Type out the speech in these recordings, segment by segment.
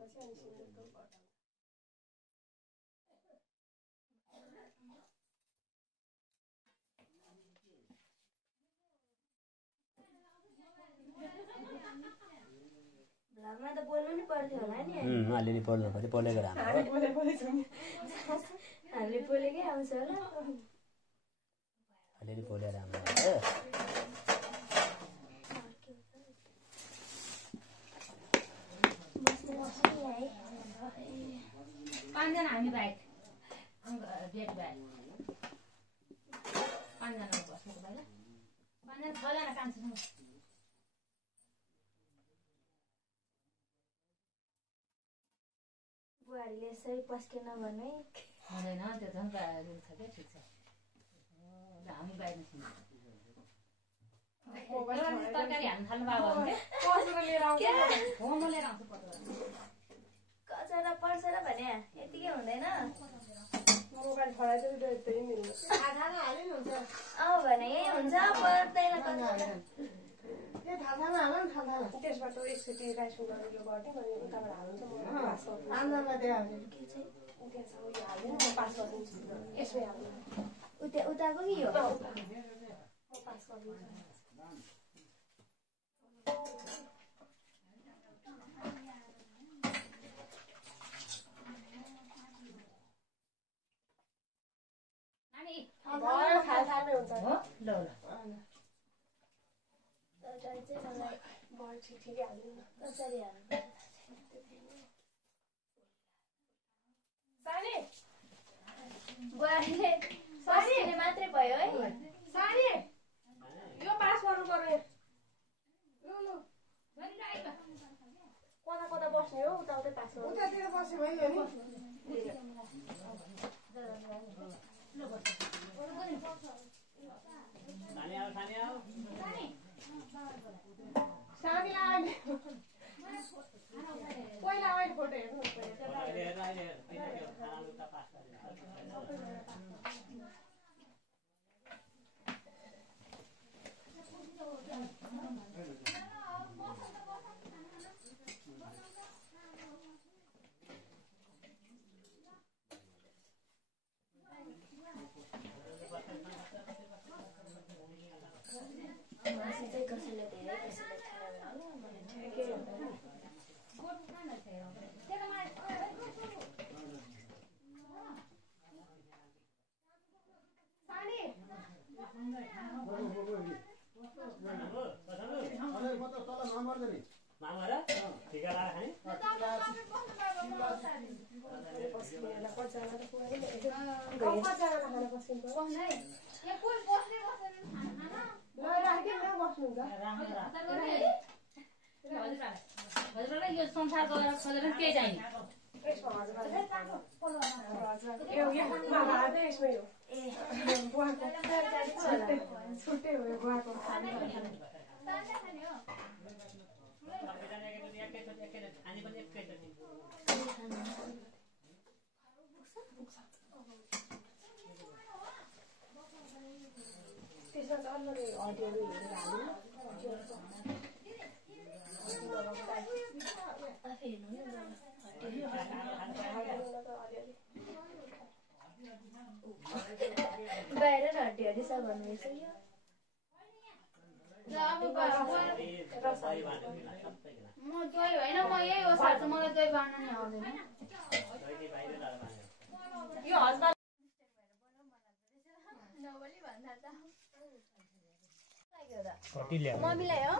गरेपछि अनि सिन्दुरको बटाल्नु घरमा त बोल्नु नि पर्थ्यो होला नि अलिअलि बोल्नु पर्यो बोलेको राम्रो हामीले बोलेकै आउँछ होला अलिअलि बोलेर राम्रो पाँचजना हामी बाहेक डेट बाहेक पाँचजना बस्नुको बाहिर पाँचजना छजना कान्छौँ बुहारीले यसरी पस्केन भने हुँदैन त्यो झन् रुल छ क्या ठिक छ हामी बाहिर तरकारी हाल्नु थाल्नु भएको लिएर आउँछु कचरा पर्छ र भने यतिकै हुँदैन मोबाइल फराइदिनु त्यही मिल्नु खाना हाल्नु हुन्छ भने यही हुन्छ पर्दैन कचरा त्यसबाट एकचोटि राइस कुकरमा यो गरिदिउँ अनि उताबाट हाल्नु पास गरिदिन्छु यसमै हाल्नु उताको कि यो पास गरिदिन्छु खाल्ने हुन्छ ल तरकारी चाहिँ मलाई बल ठिकै हाल्नु कसरी हाल्नु सानी बुहारीले सस्किने मात्रै भयो है सानी यो पास गर्नु पर्यो कता कता बस्ने हो उताउतै पास गर्नु उतातिर बस्यो भयो सानी आउने पहिला अहिले फोटो हेर्नु मासु चाहिँ कसैले धेरै कसैले हजुरलाई यो संसारको खोजेर के चाहिन्छ छुट्टै हो गुवाको त्यसमा चाहिँ अलि हड्डीहरू हेरेर हाल्नु बाहिर हड्डी हड्डी छ भन्दैछ म दही होइन म यही हो सार्छु मलाई दही बाँड्न नि आउँदैन यो हस्बा मम्मीलाई हो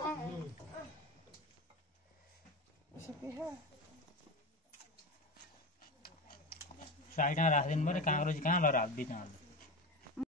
साइडमा राखिदिनु पऱ्यो काँक्रो चाहिँ कहाँ लगेर हालिदिनु